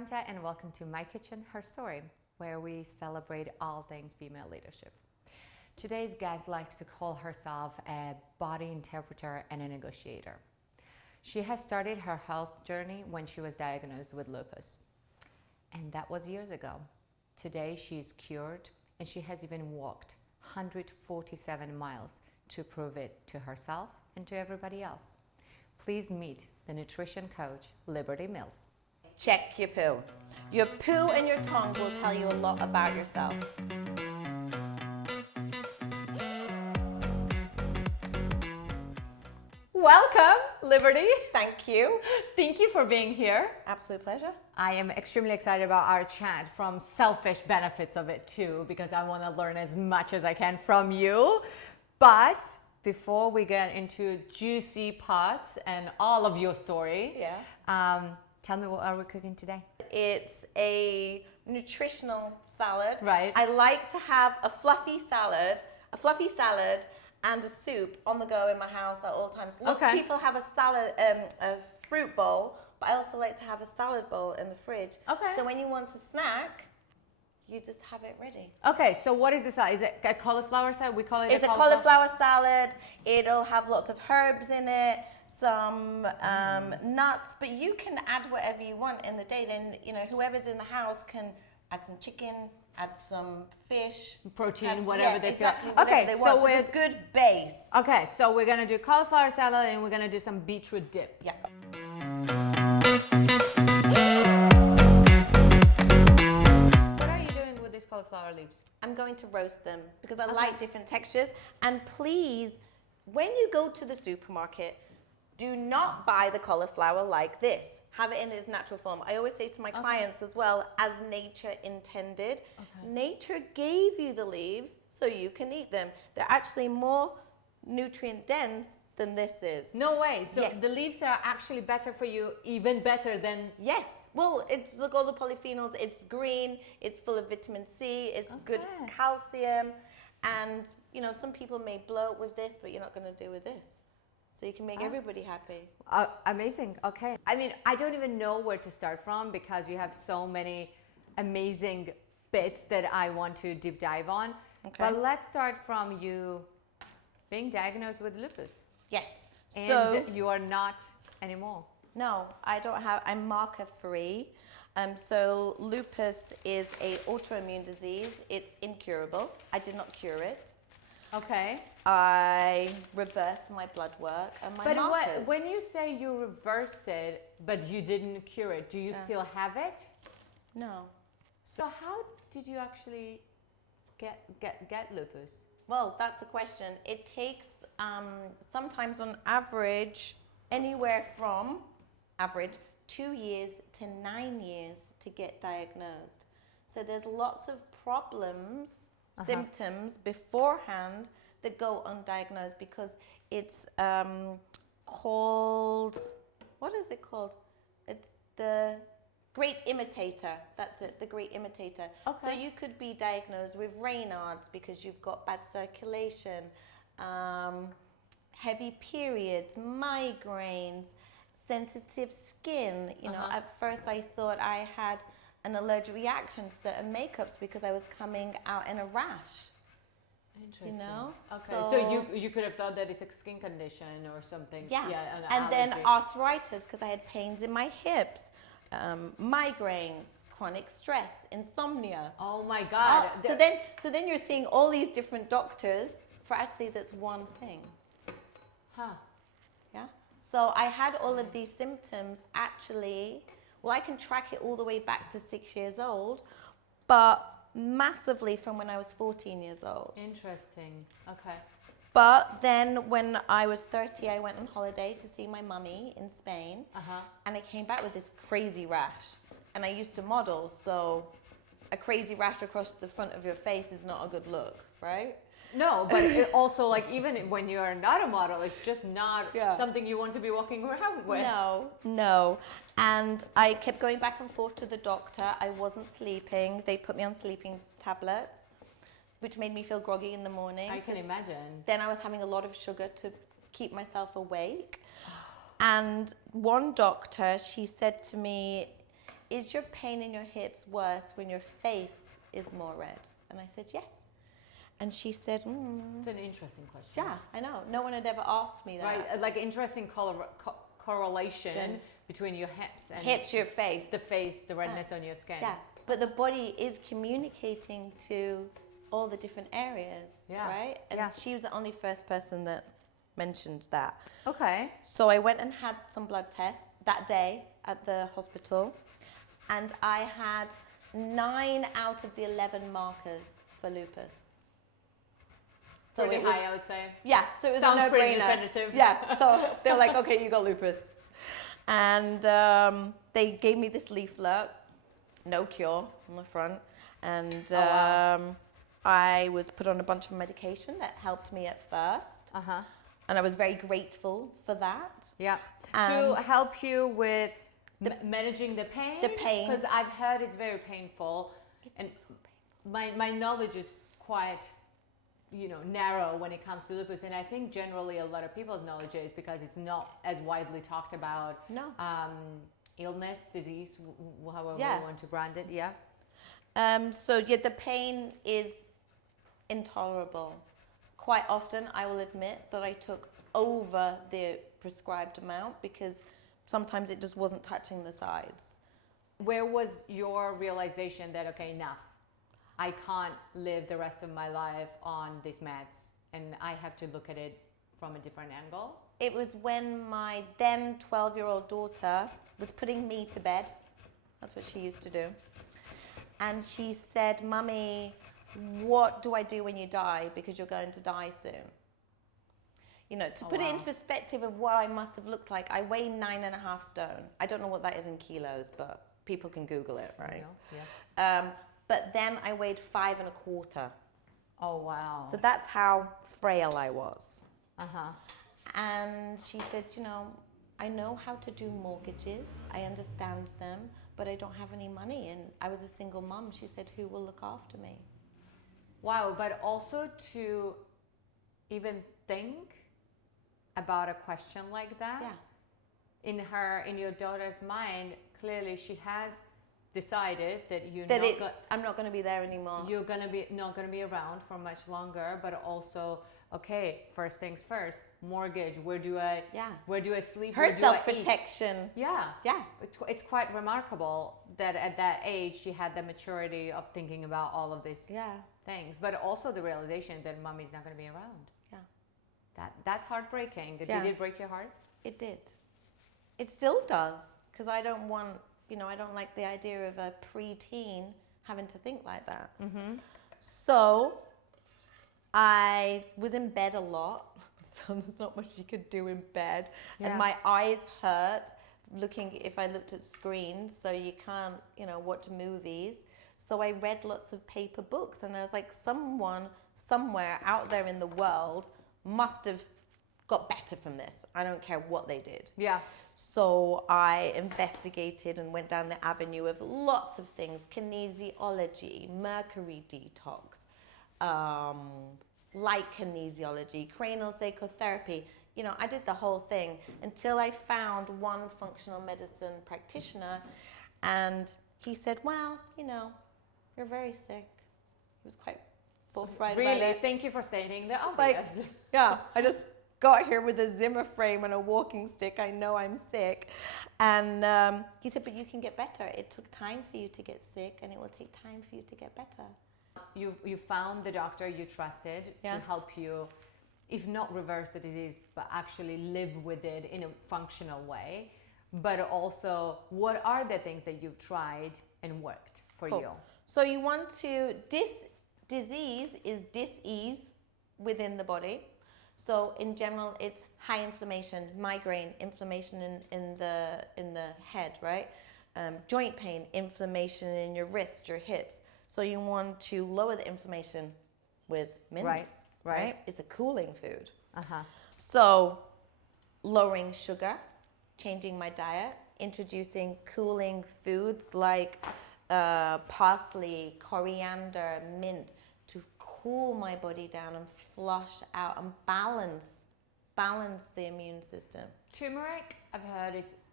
Tamta, and welcome to My Kitchen, Her Story, where we celebrate all things female leadership. Today's guest likes to call herself a body interpreter and a negotiator. She has started her health journey when she was diagnosed with lupus, and that was years ago. Today she's cured, and she has even walked 147 miles to prove it to herself and to everybody else. Please meet the nutrition coach, Liberty Mills. Check your poo. Your poo and your tongue will tell you a lot about yourself. Welcome, Liberty. Thank you. Thank you for being here. Absolute pleasure. I am extremely excited about our chat from selfish benefits of it too, because I want to learn as much as I can from you. But before we get into juicy parts and all of your story, tell me, what are we cooking today? It's a nutritional salad. Right. I like to have a fluffy salad and a soup on the go in my house at all times. Lots of people have a salad, a fruit bowl, but I also like to have a salad bowl in the fridge. Okay. So when you want a snack, you just have it ready. Okay, so what is this salad? Is it a cauliflower salad? We call it It's a cauliflower salad. It'll have lots of herbs in it, some nuts, but you can add whatever you want in the day. Then, you know, whoever's in the house can add some chicken, add some fish. Protein, whatever they feel. Okay, so it's a good base. Okay, so we're gonna do cauliflower salad and we're gonna do some beetroot dip. Yeah. What are you doing with these cauliflower leaves? I'm going to roast them because I like different textures. And please, when you go to the supermarket, do not buy the cauliflower like this. Have it in its natural form. I always say to my clients as well, as nature intended. Nature gave you the leaves so you can eat them. They're actually more nutrient dense than this is. No way. So the leaves are actually better for you, even better than... Yes. Well, it's look, all the polyphenols. It's green. It's full of vitamin C. It's good for calcium. And, you know, some people may bloat with this, but you're not going to do with this. So you can make everybody happy. Amazing. Okay. I mean, I don't even know where to start from because you have so many amazing bits that I want to deep dive on. Okay. But let's start from you being diagnosed with lupus. Yes. And so you are not anymore. No, I don't have. I'm marker free. So lupus is a autoimmune disease. It's incurable. I did not cure it. Okay. I reversed my blood work and my markers. But when you say you reversed it, but you didn't cure it, do you still have it? No. So how did you actually get lupus? Well, that's the question. It takes sometimes on average anywhere from 2 years to 9 years to get diagnosed. So there's lots of problems, symptoms beforehand that go undiagnosed because it's called, what is it called? It's the great imitator. That's it, the great imitator. Okay. So you could be diagnosed with Raynaud's because you've got bad circulation, heavy periods, migraines, sensitive skin. You know, at first I thought I had an allergic reaction to certain makeups because I was coming out in a rash. Interesting. You know? Okay. So you could have thought that it's a skin condition or something. Yeah. An and allergy. then arthritis because I had pains in my hips, migraines, chronic stress, insomnia. Oh my God. So then you're seeing all these different doctors for actually that's one thing. Huh. Yeah. So I had all of these symptoms actually. Well, I can track it all the way back to 6 years old, but massively from when I was 14 years old. Interesting. Okay. But then when I was 30, I went on holiday to see my mummy in Spain, and I came back with this crazy rash. And I used to model, so a crazy rash across the front of your face is not a good look, right? No, but it also, like, even when you are not a model, it's just not something you want to be walking around with. No. And I kept going back and forth to the doctor. I wasn't sleeping. They put me on sleeping tablets, which made me feel groggy in the morning. I can imagine. Then I was having a lot of sugar to keep myself awake. And one doctor, she said to me, is your pain in your hips worse when your face is more red? And I said, yes. And she said, It's an interesting question. yeah, I know. No one had ever asked me that. Right, like interesting correlation between your hips and Your face. the redness on your skin. Yeah, but the body is communicating to all the different areas, right? And she was the only first person that mentioned that. Okay. So I went and had some blood tests that day at the hospital, and I had 9 out of the 11 markers for lupus. So pretty high, I would say. Yeah, so it was Sounds a pretty no-brainer. definitive. Yeah, so they were like, okay, you got lupus. And they gave me this leaflet, no cure, on the front. And I was put on a bunch of medication that helped me at first. Uh-huh. And I was very grateful for that. Yeah. And to help you with managing the pain? The pain. Because I've heard it's very painful. It's so painful. My knowledge is quite, narrow when it comes to lupus. And I think generally a lot of people's knowledge is because it's not as widely talked about. No. Illness, disease, however Yeah. you want to brand it. Yeah. The pain is intolerable. Quite often, I will admit that I took over the prescribed amount because sometimes it just wasn't touching the sides. Where was your realization that, okay, enough, I can't live the rest of my life on these meds and I have to look at it from a different angle? It was when my then 12-year-old daughter was putting me to bed. That's what she used to do. And she said, Mummy, what do I do when you die? Because you're going to die soon. To put it into perspective of what I must have looked like, I weigh 9.5 stone. I don't know what that is in kilos, but people can Google it, right? Yeah. But then I weighed 5.25. Oh, wow. So that's how frail I was. Uh-huh. And she said, I know how to do mortgages. I understand them, but I don't have any money. And I was a single mom. She said, who will look after me? Wow, but also to even think about a question like that. Yeah. In your daughter's mind, clearly she has decided that I'm not going to be there anymore. You're not going to be around for much longer, but also, okay, first things first, mortgage, where do I sleep? Her self-protection. Yeah. Yeah. It's quite remarkable that at that age she had the maturity of thinking about all of these things, but also the realization that mommy's not going to be around. Yeah. That's heartbreaking. Did it break your heart? It did. It still does, because I don't want, I don't like the idea of a preteen having to think like that. Mm-hmm. So I was in bed a lot. So there's not much you could do in bed. Yeah. And my eyes hurt if I looked at screens, so you can't, watch movies. So I read lots of paper books, and I was like, someone somewhere out there in the world must have got better from this. I don't care what they did. Yeah. So I investigated and went down the avenue of lots of things: kinesiology, mercury detox, light kinesiology, cranial sacotherapy. I did the whole thing until I found one functional medicine practitioner, and he said, well, you're very sick. He was quite forthright about it. Really? Thank you for stating the obvious. Like, yeah, I just got here with a Zimmer frame and a walking stick. I know I'm sick. And he said, but you can get better. It took time for you to get sick, and it will take time for you to get better. You found the doctor you trusted to help you, if not reverse the disease, but actually live with it in a functional way. But also, what are the things that you've tried and worked for you? So you want to, disease is dis-ease within the body. So in general, it's high inflammation, migraine, inflammation in the head, right? Joint pain, inflammation in your wrist, your hips. So you want to lower the inflammation with mint. Right? It's a cooling food. Uh-huh. So lowering sugar, changing my diet, introducing cooling foods like parsley, coriander, mint, to cool my body down and flush out and balance the immune system. Turmeric, I've heard it's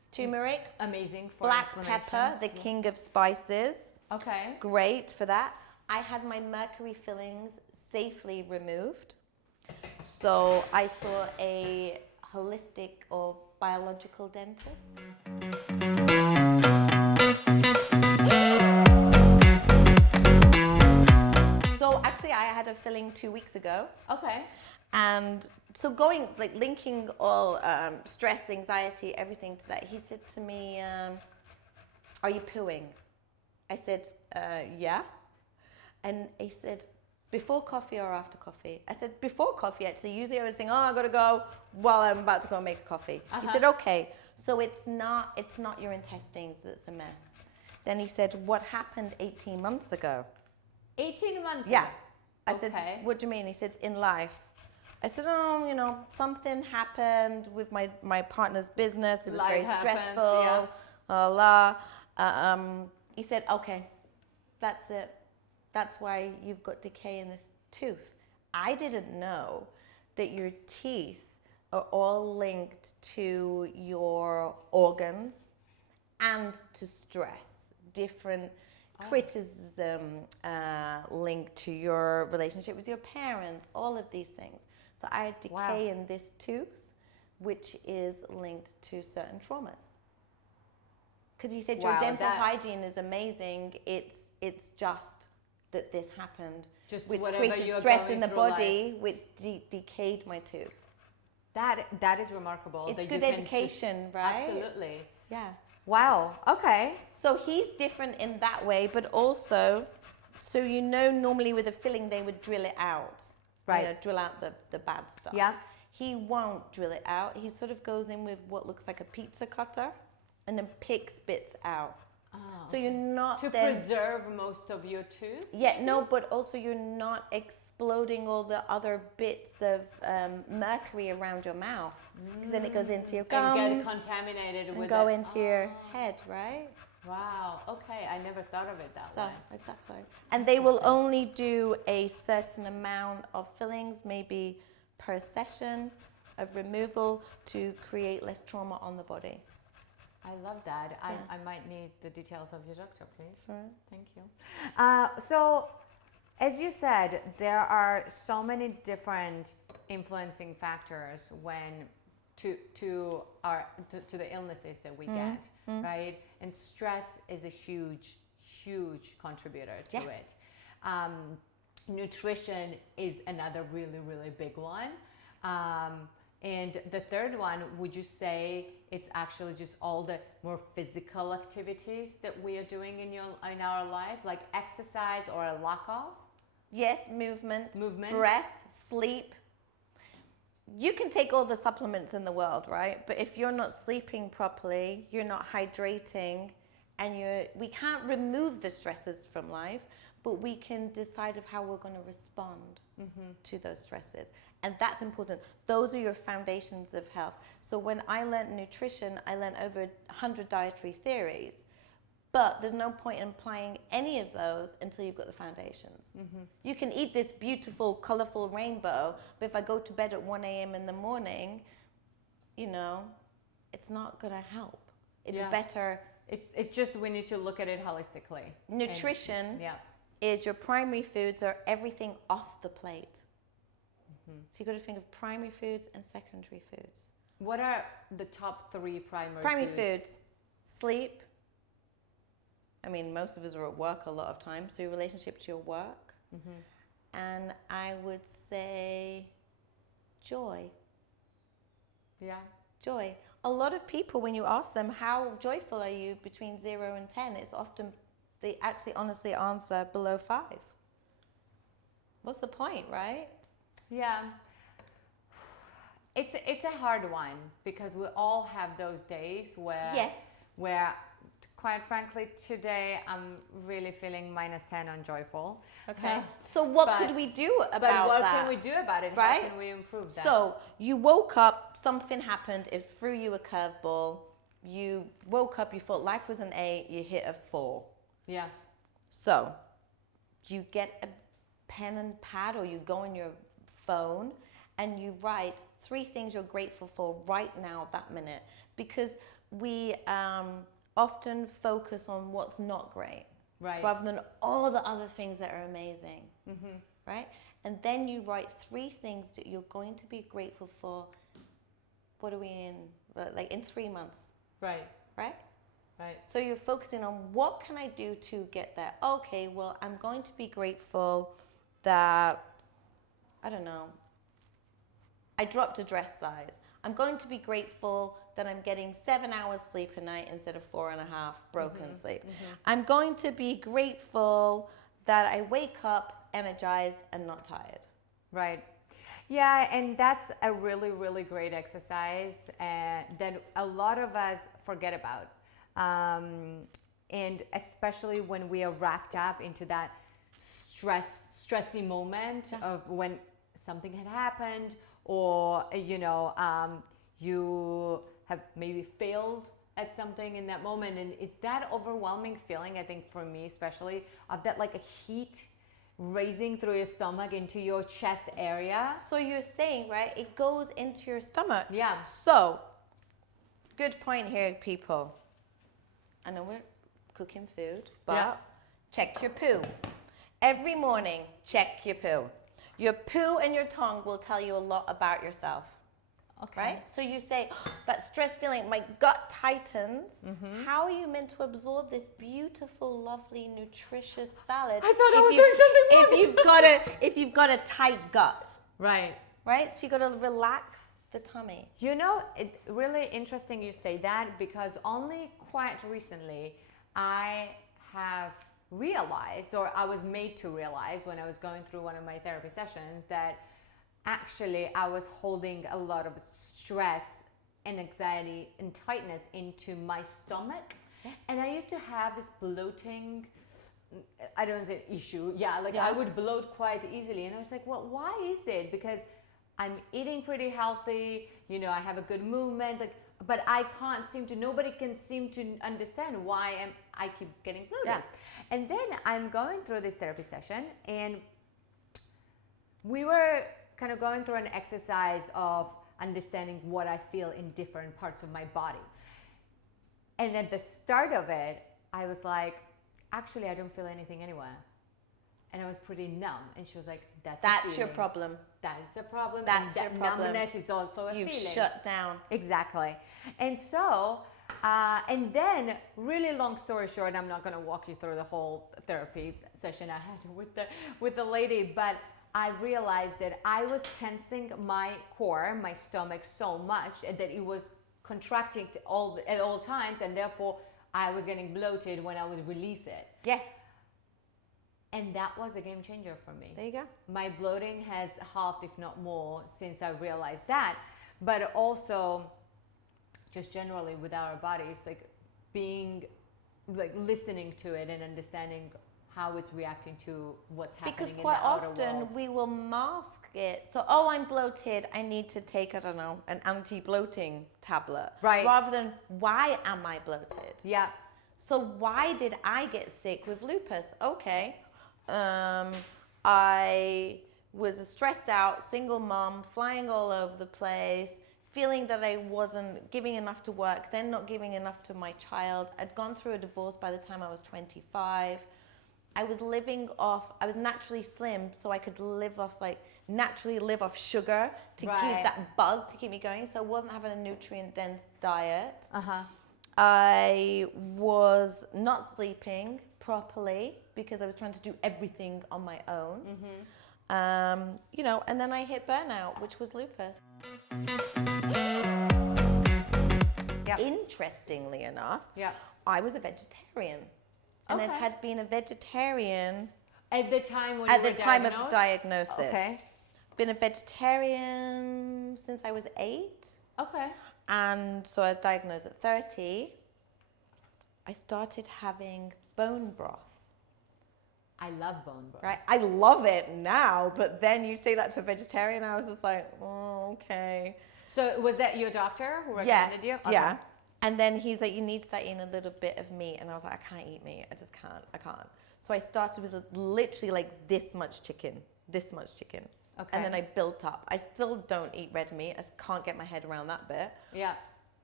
Turmeric, Amazing for black inflammation. pepper, the king of spices. Okay. Great for that. I had my mercury fillings safely removed. So I saw a holistic or biological dentist. So actually I had a filling 2 weeks ago. Okay. And so going, like linking all stress, anxiety, everything to that, he said to me, are you pooing? I said, yeah. And he said, before coffee or after coffee? I said, before coffee, actually. Usually I was thinking, oh, I gotta go while I'm about to go make a coffee. He said, okay. So it's not your intestines that's a mess. Then he said, what happened 18 months ago? 18 months Yeah. ago? I said, what do you mean? He said, in life. I said, oh, you know, something happened with my partner's business. It was Life very happens, stressful. He said, okay, that's it. That's why you've got decay in this tooth. I didn't know that your teeth are all linked to your organs and to stress. Different criticism linked to your relationship with your parents, all of these things. So I had decay in this tooth, which is linked to certain traumas. Because he said your dental hygiene is amazing. It's just that this happened, which created stress in the body, which decayed my tooth. That is remarkable. It's good education, right? Absolutely. Yeah. Wow. Okay. So he's different in that way, but also, so you know, normally with a filling they would drill it out, right? You know, drill out the bad stuff. Yeah. He won't drill it out. He sort of goes in with what looks like a pizza cutter, and then picks bits out. So you're not to preserve most of your tooth. Yeah, no, but also you're not exploding all the other bits of mercury around your mouth, because then it goes into your gums and get contaminated with go into your head, right? Wow. Okay, I never thought of it that way. Exactly. And they will only do a certain amount of fillings, maybe per session of removal, to create less trauma on the body. I love that. I might need the details of your doctor, please. Sure. Thank you. So, as you said, there are so many different influencing factors when to the illnesses that we get, right? And stress is a huge contributor to it. Nutrition is another really big one. And the third one, would you say it's actually just all the more physical activities that we are doing in our life, like exercise or a lack of? Yes, movement, breath, sleep. You can take all the supplements in the world, right? But if you're not sleeping properly, you're not hydrating, and we can't remove the stresses from life, but we can decide of how we're going to respond to those stresses. And that's important. Those are your foundations of health. So when I learned nutrition, I learned over 100 dietary theories. But there's no point in applying any of those until you've got the foundations. You can eat this beautiful, colorful rainbow, but if I go to bed at 1 a.m. in the morning, you know, it's not going to help. It'd be better. It's just we need to look at it holistically. Nutrition is your primary foods are everything off the plate. So you've got to think of primary foods and secondary foods. What are the top 3 primary foods? Sleep. I mean, most of us are at work a lot of times, so your relationship to your work. And I would say joy. Yeah. Joy. A lot of people, when you ask them, how joyful are you between 0 and 10, it's often, they actually honestly answer below 5. What's the point, right? Yeah. It's a hard one, because we all have those days where quite frankly, today I'm really feeling -10 on joyful. Okay. So what could we do about that? But what can we do about it? Right? How can we improve that? So you woke up, something happened, it threw you a curveball. You woke up, you thought life was an 8, you hit a 4. Yeah. So you get a pen and pad, or you go on your phone and you write 3 things you're grateful for right now, that minute. Because we often focus on what's not great, Right. rather than all the other things that are amazing, right? And then you write 3 things that you're going to be grateful for. What are we in? Like in 3 months, Right. right? Right. So you're focusing on what can I do to get there? Okay, well, I'm going to be grateful that, I don't know, I dropped a dress size. I'm going to be grateful that I'm getting 7 hours sleep a night instead of 4.5 broken sleep. I'm going to be grateful that I wake up energized and not tired. Right. Yeah, and that's a really, really great exercise that a lot of us forget about. And especially when we are wrapped up into that stressy moment of when something had happened, or you have maybe failed at something in that moment, and it's that overwhelming feeling, I think, for me especially, of that like a heat raising through your stomach into your chest area. So you're saying, right, it goes into your stomach. Yeah. So, good point here, people. I know we're cooking food, but check your poo. Every morning, check your poo. Your poo and your tongue will tell you a lot about yourself. Okay. Right? So you say, oh, that stress feeling, my gut tightens. How are you meant to absorb this beautiful, lovely, nutritious salad? I thought I was doing something wrong. If you've got a tight gut. Right. Right? So you got to relax the tummy. You know, it's really interesting you say that, because only quite recently I have realized, or I was made to realize when I was going through one of my therapy sessions, that actually I was holding a lot of stress and anxiety and tightness into my stomach. Yes. And I used to have this bloating, I don't say issue, I would bloat quite easily. And I was like, well, why is it? Because I'm eating pretty healthy, I have a good movement, but I can't seem to, nobody can seem to understand why I keep getting bloated. Yeah. And then I'm going through this therapy session, and we were kind of going through an exercise of understanding what I feel in different parts of my body. And at the start of it, I was like, actually, I don't feel anything anywhere. And I was pretty numb. And she was like, that's your problem. That's a problem. That's and your that problem. Numbness is also a You've feeling. shut down. Exactly. And so, and then, really long story short, I'm not going to walk you through the whole therapy session I had with the lady, but I realized that I was tensing my core, my stomach, so much that it was contracting at all times, and therefore I was getting bloated when I would release it. Yes. And that was a game changer for me. There you go. My bloating has halved, if not more, since I realized that. But also, just generally with our bodies, listening to it and understanding how it's reacting to what's happening Because in the quite outer often world. we will mask it. So, oh, I'm bloated, I need to take, I don't know, an anti-bloating tablet. Right. Rather than, why am I bloated? Yeah. So why did I get sick with lupus? Okay. I was a stressed out single mom, flying all over the place, feeling that I wasn't giving enough to work, then not giving enough to my child. I'd gone through a divorce by the time I was 25. I was naturally slim, so I could naturally live off sugar to give that buzz to keep me going. So I wasn't having a nutrient-dense diet. I was not sleeping properly because I was trying to do everything on my own. And then I hit burnout, which was lupus. Yep. Interestingly enough, Yeah. I was a vegetarian. And Okay. I had been a vegetarian At the time when at you the were time diagnosed? of diagnosis. Okay. Been a vegetarian since I was 8. Okay. And so I was diagnosed at 30. I started having bone broth. I love bone broth. Right? I love it now, but then you say that to a vegetarian, I was just like, oh, okay. So was that your doctor who recommended you? Okay. Yeah. And then he's like, you need to start eating a little bit of meat. And I was like, I can't eat meat. I just can't. I can't. So I started with literally like this much chicken. Okay. And then I built up. I still don't eat red meat. I just can't get my head around that bit. Yeah.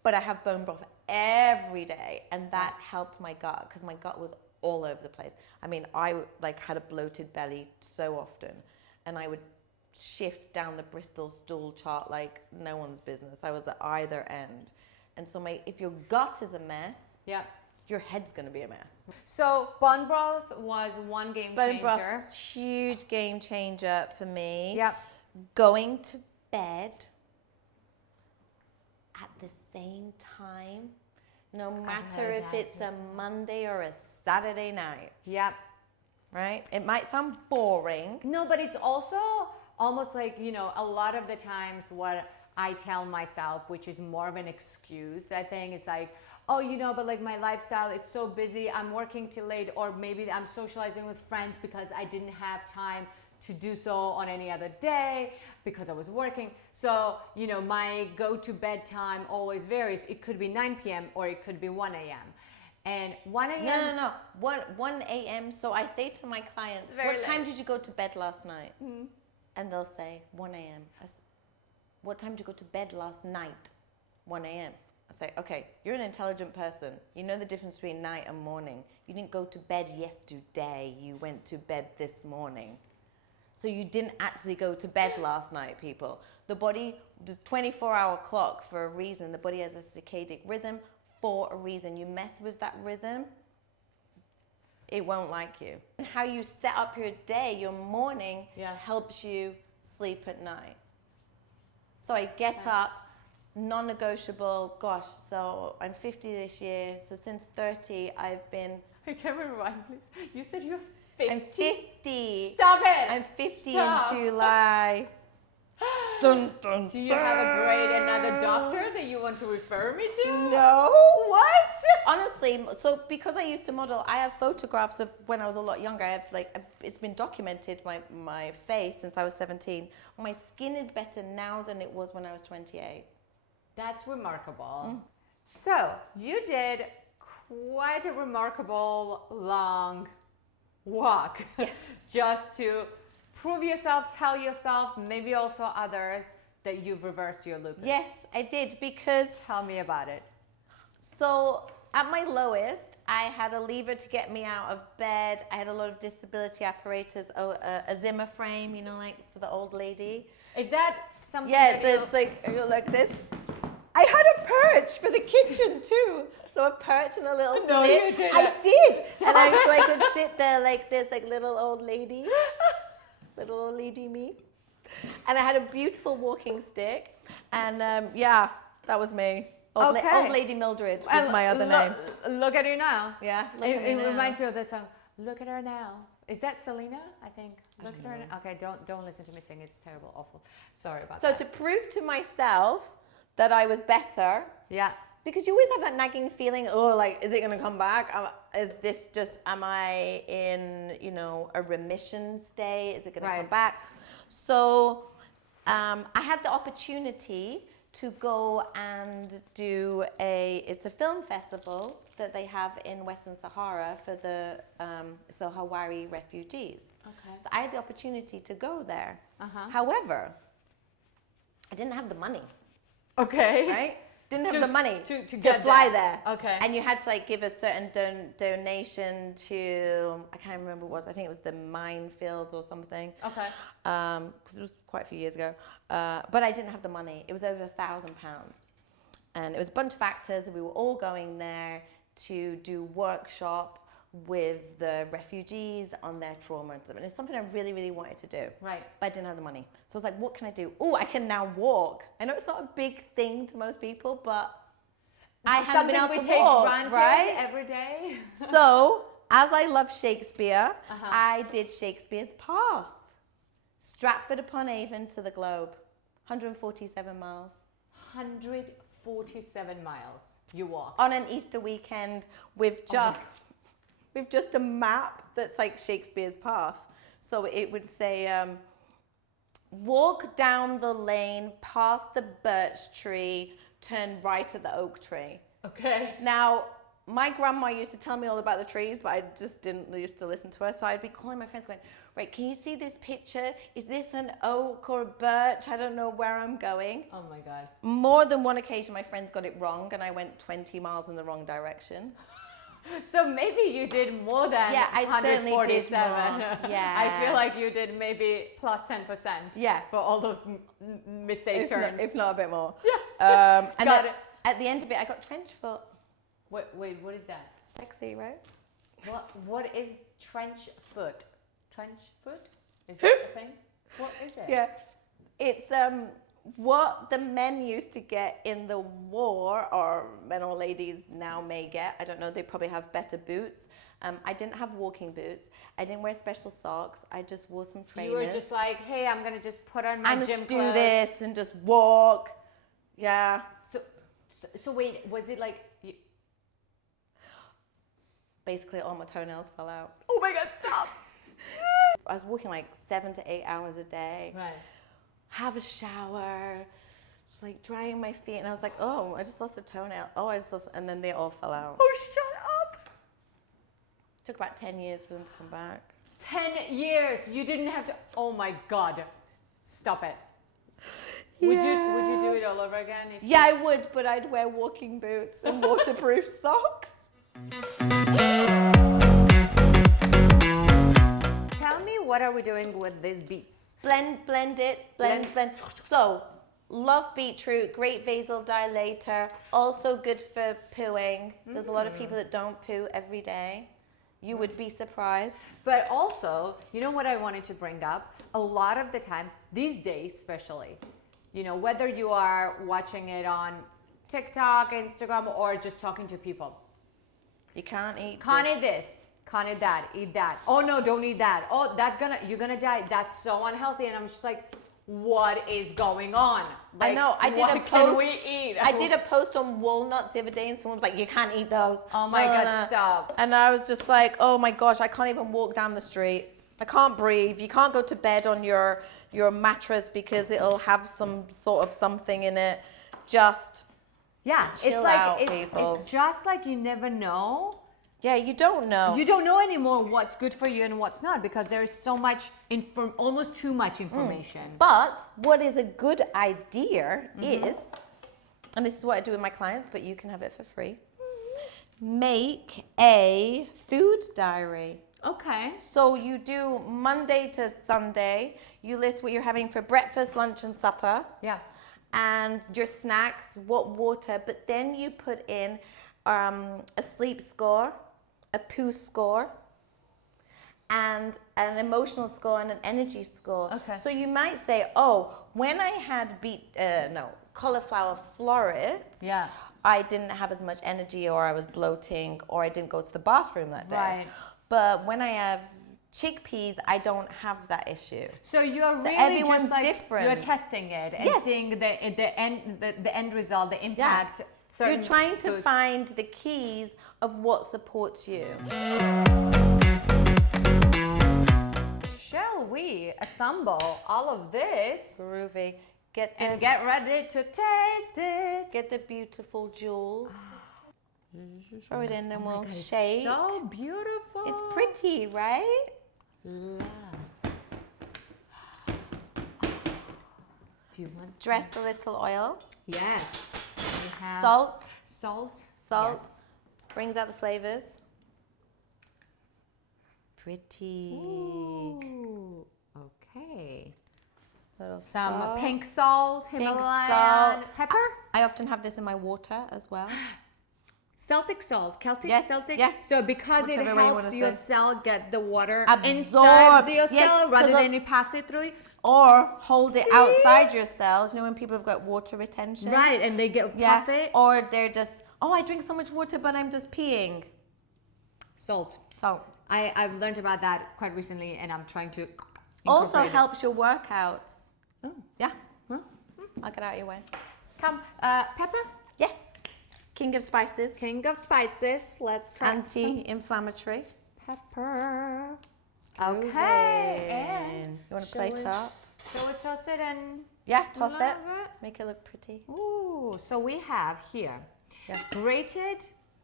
but I have bone broth every day, and that helped my gut because my gut was all over the place. I mean, I like had a bloated belly so often, and I would shift down the Bristol stool chart like no one's business. I was at either end. And so if your gut is a mess, your head's going to be a mess. So bone broth was one game Bone changer. broth, huge game changer for me. Yep. Going to bed at the same time, no matter if it's a Monday or a Saturday night. Yep. Right? It might sound boring. No, but it's also almost like, you know, a lot of the times what I tell myself, which is more of an excuse, I think, it's like, oh, you know, but like my lifestyle, it's so busy, I'm working till late, or maybe I'm socializing with friends because I didn't have time to do so on any other day because I was working. So, you know, my go to bed time always varies. It could be 9 p.m. or it could be 1 a.m. And 1 a.m. No. 1 a.m. So I say to my clients, what time did you go to bed last night? Mm-hmm. And they'll say 1 a.m. What time did you go to bed last night? 1 a.m. I say, okay, you're an intelligent person. You know the difference between night and morning. You didn't go to bed yesterday. You went to bed this morning. So you didn't actually go to bed last night, people. The body, does 24-hour clock for a reason. The body has a circadian rhythm for a reason. You mess with that rhythm, it won't like you. And how you set up your day, your morning, helps you sleep at night. So I get up, non-negotiable, gosh, so I'm 50 this year. So since 30, I've been... I can't remember, please. You said you're 50. I'm 50. Stop it. I'm 50 in July. Dun, dun, Do you have another doctor that you want to refer me to? No. What? Honestly, so because I used to model, I have photographs of when I was a lot younger. It's been documented, my face since I was 17. My skin is better now than it was when I was 28. That's remarkable. So you did quite a remarkable long walk. Yes. Just to prove yourself, tell yourself, maybe also others, that you've reversed your lupus. Yes, I did, because... Tell me about it. So at my lowest, I had a lever to get me out of bed. I had a lot of disability apparatus, a Zimmer frame, you know, like for the old lady. Is that something? Yeah, it's like this. I had a perch for the kitchen too. So a perch and a little No, sit. you didn't. I did. So I could sit there like this, like little old lady. Little old lady me. And I had a beautiful walking stick. And that was me. Old Lady Mildred was my other name. Look at you now. Yeah, It reminds me of that song, Look at Her Now. Is that Selena? I think. Look at Her Now. Okay, don't listen to me sing. It's terrible, awful. Sorry about that. So to prove to myself that I was better. Yeah. Because you always have that nagging feeling, oh, like, is it going to come back? Am I in, a remission state? Is it going to come back? So I had the opportunity to go and do it's a film festival that they have in Western Sahara for the Hawaii refugees. Okay. So I had the opportunity to go there. Uh-huh. However, I didn't have the money. Okay. Right? Didn't have the money to get fly there. Okay. And you had to give a certain donation to, I can't remember what it was, I think it was the minefields or something. Okay. Because it was quite a few years ago. But I didn't have the money. It was over £1,000. And it was a bunch of actors, and we were all going there to do workshop with the refugees on their trauma and stuff. And it's something I really, really wanted to do. Right. But I didn't have the money. So I was like, what can I do? Oh, I can now walk. I know it's not a big thing to most people, but I haven't been able to walk, right? Every day. So, as I love Shakespeare, I did Shakespeare's Path. Stratford-upon-Avon to the Globe. 147 miles. 147 miles you walk. On an Easter weekend with just a map that's like Shakespeare's Path. So it would say, walk down the lane, past the birch tree, turn right at the oak tree. Okay. Now, my grandma used to tell me all about the trees, but I just didn't used to listen to her. So I'd be calling my friends going, right, can you see this picture? Is this an oak or a birch? I don't know where I'm going. Oh my God. More than one occasion, my friends got it wrong and I went 20 miles in the wrong direction. So maybe you did more than Yeah, I certainly did 147. more. Yeah. I feel like you did maybe plus 10%. Yeah. For all those mistake turns. If not a bit more. Yeah. And Got it. at the end of it, I got trench foot. Wait, what is that? Sexy, right? What is trench foot? Trench foot? Is that a thing? What is it? Yeah. It's what the men used to get in the war, or men or ladies now may get. I don't know, they probably have better boots. I didn't have walking boots. I didn't wear special socks. I just wore some trainers. You were just like, hey, I'm going to just put on my gym just do clothes. this and just walk. Yeah. So wait, was it like... Basically, all my toenails fell out. Oh my God, stop! I was walking like 7 to 8 hours a day. Right. Have a shower, just like drying my feet, and I was like, oh, I just lost a toenail. Oh, I just lost, and then they all fell out. Oh, shut up! Took about 10 years for them to come back. 10 years! You didn't have to... Oh my God. Stop it. Yeah. Would you do it all over again? Yeah, I would, but I'd wear walking boots and waterproof socks. Tell me, what are we doing with these beets? Blend it, blend. So, love beetroot, great vasodilator, also good for pooing. There's a lot of people that don't poo every day. You would be surprised. But also, you know what I wanted to bring up? A lot of the times, these days especially, you know, whether you are watching it on TikTok, Instagram, or just talking to people. You can't eat Can't eat this. Can't eat that. Eat that. Oh no, don't eat that. Oh, you're gonna die. That's so unhealthy. And I'm just like, what is going on? Like, I know. I did what a post. can we eat? I did a post on walnuts the other day, and someone was like, "You can't eat those." Oh my God, stop. And I was just like, "Oh my gosh, I can't even walk down the street. I can't breathe. You can't go to bed on your mattress because it'll have some sort of something in it." Just It's chill like out, people. it's just like you never know. yeah, you don't know. You don't know anymore what's good for you and what's not, because there is so much almost too much information. But what is a good idea is, and this is what I do with my clients, but you can have it for free. Make a food diary. Okay. So you do Monday to Sunday. You list what you're having for breakfast, lunch, and supper. Yeah. And your snacks, what water. But then you put in a sleep score, a poo score, and an emotional score and an energy score. Okay. So you might say, oh, when I had cauliflower florets, Yeah. I didn't have as much energy, or I was bloating, or I didn't go to the bathroom that day. Right. But when I have chickpeas, I don't have that issue. So you're really everyone's just like different. You're testing it and Yes. seeing the end result, the impact. You're trying to foods. find the keys of what supports you. Shall we assemble all of this Groovy. Get get ready to taste it? get the beautiful jewels. Throw it in and we'll It's shake. so beautiful. It's pretty, right? Love. Do you want Dress a little oil. Yes. We have Salt. Salt. Salt. Yes. Brings out the flavors. Pretty. Ooh. Okay. Little Some salt. pink salt, Himalayan salt. pepper. I often have this in my water as well. Celtic salt, Celtic, Yes, Celtic. yeah. So because Whichever it way you helps wanna your say. cell get the water Absorb. inside your Yes, cell rather 'cause than it pass it through. Or hold it outside your cells. You know when people have got water retention? Right, and they get puff it. Or they're just, oh, I drink so much water, but I'm just peeing. Salt. So I've learned about that quite recently, and I'm trying to also incorporate it. helps your workouts. Oh. Yeah, Huh? I'll get out of your way. Come, pepper. Yes, king of spices, King of spices. Let's crack some anti-inflammatory. pepper. Groovy. Okay, and You want to shall plate we- up? So we toss it and Yeah, toss it. love it. Make it look pretty. Ooh, so we have here Yes. grated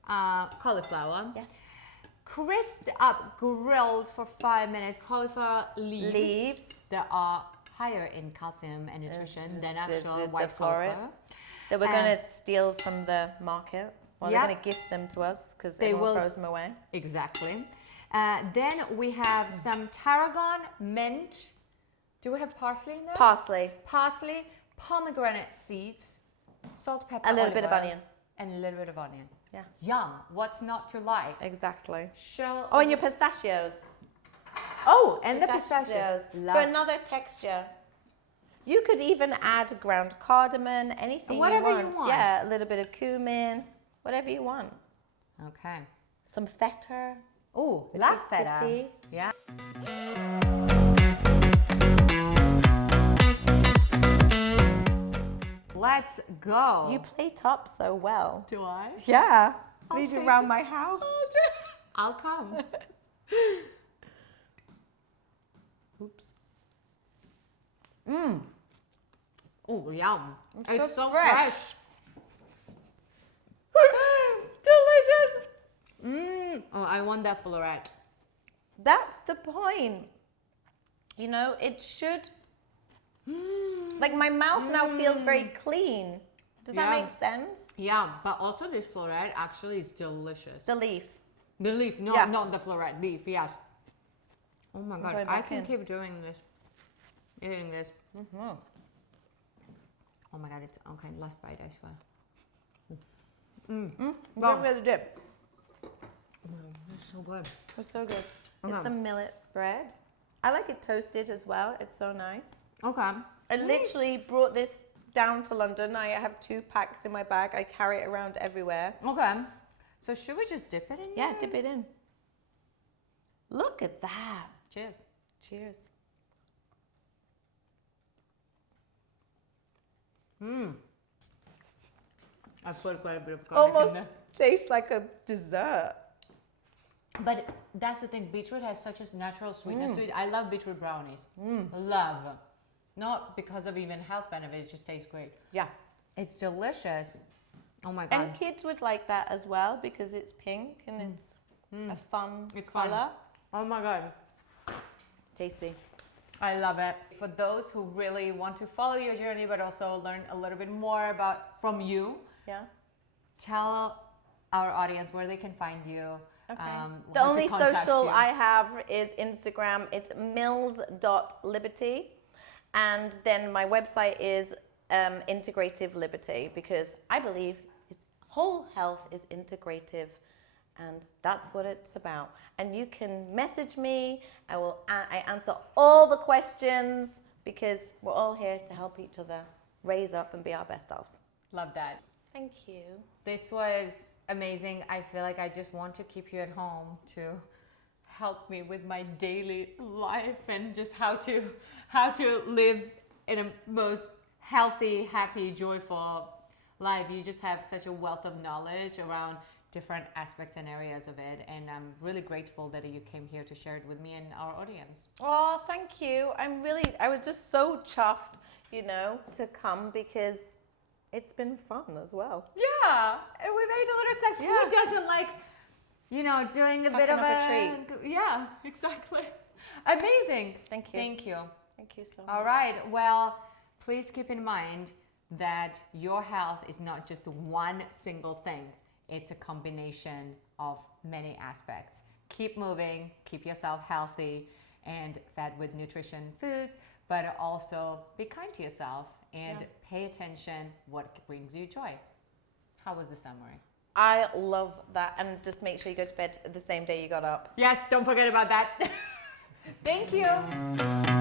cauliflower. Yes. Crisped up, grilled for 5 minutes. Cauliflower leaves that are higher in calcium and nutrition than actual white cauliflower. That we're going to steal from the market. Well, they're going to gift them to us because everyone throws them away. Exactly. Then we have some tarragon, mint. Do we have parsley in there? Parsley, pomegranate seeds, salt, pepper, a little bit of onion. And a little bit of onion. Yeah. Yum. What's not to like? Exactly. Shell. Oh, and your pistachios. Oh, and the pistachios. For another texture. You could even add ground cardamom, anything whatever you want. Yeah, a little bit of cumin, whatever you want. Okay. Some feta. Oh, love feta. Yeah. Let's go. You play top so well. Do I? Yeah. I'll Lead you take around it. my house. I'll come. Oops. Mmm. Oh, yum. It's so fresh. Delicious. Mmm. Oh, I want that floret. That's the point. You know, it should... Like my mouth now feels very clean. Does that make sense? Yeah, but also this floret actually is delicious. The leaf. The leaf, no, not the floret, leaf, yes. Oh my God, I can keep doing this, eating this. Oh my God, it's okay, last bite, I swear. Don't really dip. It's so good. It's so good. It's some millet bread. I like it toasted as well. It's so nice. Okay. I literally brought this down to London. I have 2 packs in my bag. I carry it around everywhere. Okay. So should we just dip it in? Yeah, dip it in. Look at that. Cheers. Cheers. I put quite a bit of garlic Almost in there. tastes like a dessert. But that's the thing, beetroot has such a natural sweetness to it. I love beetroot brownies. Love. Not because of even health benefits, it just tastes great. Yeah. It's delicious. Oh my God. And kids would like that as well because it's pink and it's a fun color. Oh my God. Tasty. I love it. For those who really want to follow your journey, but also learn a little bit more from you, tell our audience where they can find you. Okay. The only social I have is Instagram. It's mills.liberty. And then my website is Integrative Liberty because I believe whole health is integrative. And that's what it's about. And you can message me. I answer all the questions because we're all here to help each other raise up and be our best selves. Love that. Thank you. This was amazing. I feel like I just want to keep you at home to help me with my daily life and just how to live in a most healthy, happy, joyful life. You just have such a wealth of knowledge around different aspects and areas of it, and I'm really grateful that you came here to share it with me and our audience. Oh, thank you. I was just so chuffed, to come because it's been fun as well. Yeah, and we made a little sex. Yeah. Who doesn't like, doing a bit of a treat? Yeah, exactly. Amazing. Thank you. Thank you. Thank you so much. All right. Well, please keep in mind that your health is not just one single thing. It's a combination of many aspects. Keep moving, keep yourself healthy and fed with nutrition foods, but also be kind to yourself and pay attention what brings you joy. How was the summary? I love that. And just make sure you go to bed the same day you got up. Yes, don't forget about that. Thank you.